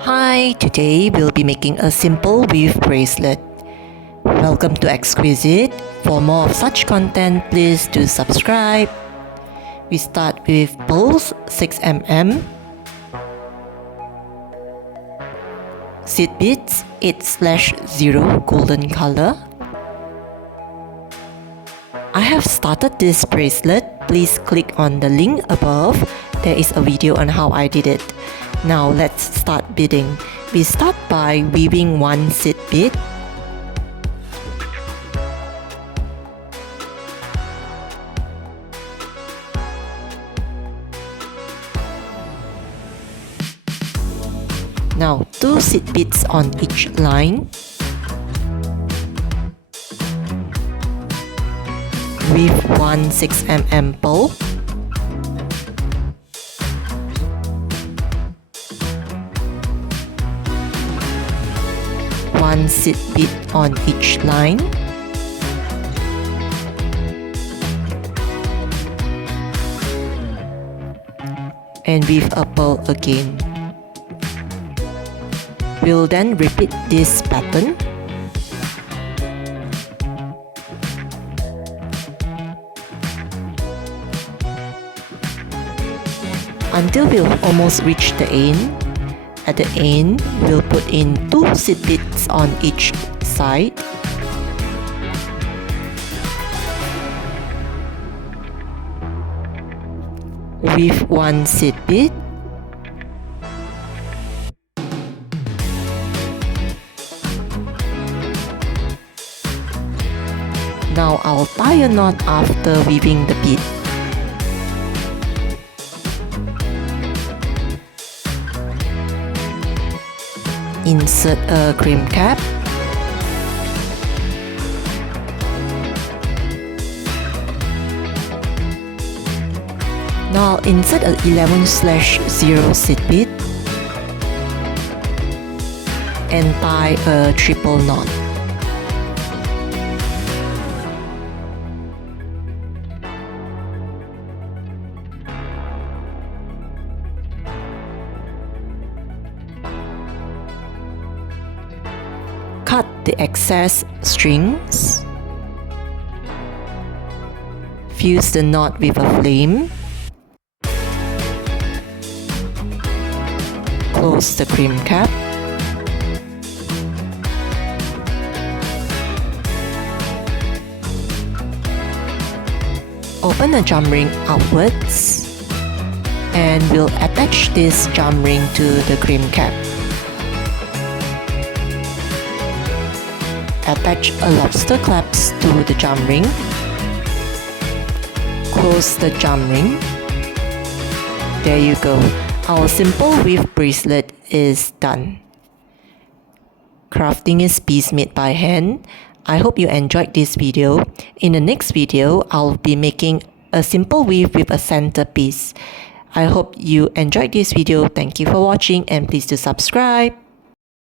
Hi, today we'll be making a simple weave bracelet. Welcome to Xkweesit. For more of such content, please do subscribe. We start with poles 6mm, seed beads 8/0 golden color. I have started this bracelet. Please click on the link above. There is a video on how I did it. Now let's start beading. We start by weaving one seed bead. Now 2 seed beads on each line. Weave one 6mm pole. One seed bead on each line. And weave a pearl again. We'll then repeat this pattern. Until we'll almost reach the end. At the end, we'll put in 2 seed beads on each side. Weave one seed bead. Now I'll tie a knot after weaving the bead. Insert a crimp cap. Now I'll insert a 11/0 seed bead and tie a triple knot. Cut the excess strings. Fuse the knot with a flame. Close the crimp cap. Open the jump ring outwards and we'll attach this jump ring to the crimp cap. Attach a lobster clasp to the jump ring. Close the jump ring. There you go. Our simple weave bracelet is done. Crafting is piece made by hand. I hope you enjoyed this video. In the next video, I'll be making a simple weave with a centerpiece. I hope you enjoyed this video. Thank you for watching and please do subscribe.